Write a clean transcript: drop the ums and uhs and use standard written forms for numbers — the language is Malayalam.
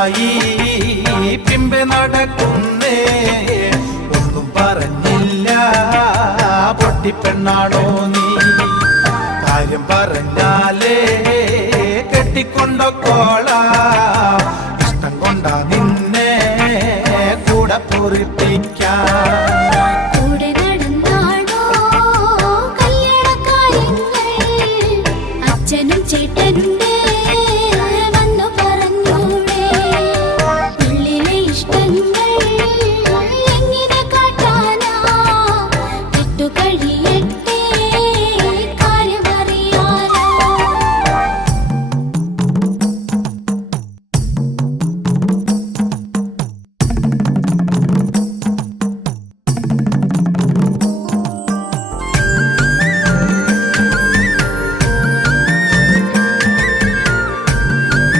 വർഷമായി പിമ്പെ നടക്കുന്നേ, ഒന്നും പറഞ്ഞില്ല പൊട്ടിപ്പെണ്ണാണോ നീ? കാര്യം പറഞ്ഞാലേ കെട്ടിക്കൊണ്ടോള, ഇഷ്ടം കൊണ്ടാ നിന്നെ കൂടെ പൊറിപ്പിക്കാൻ.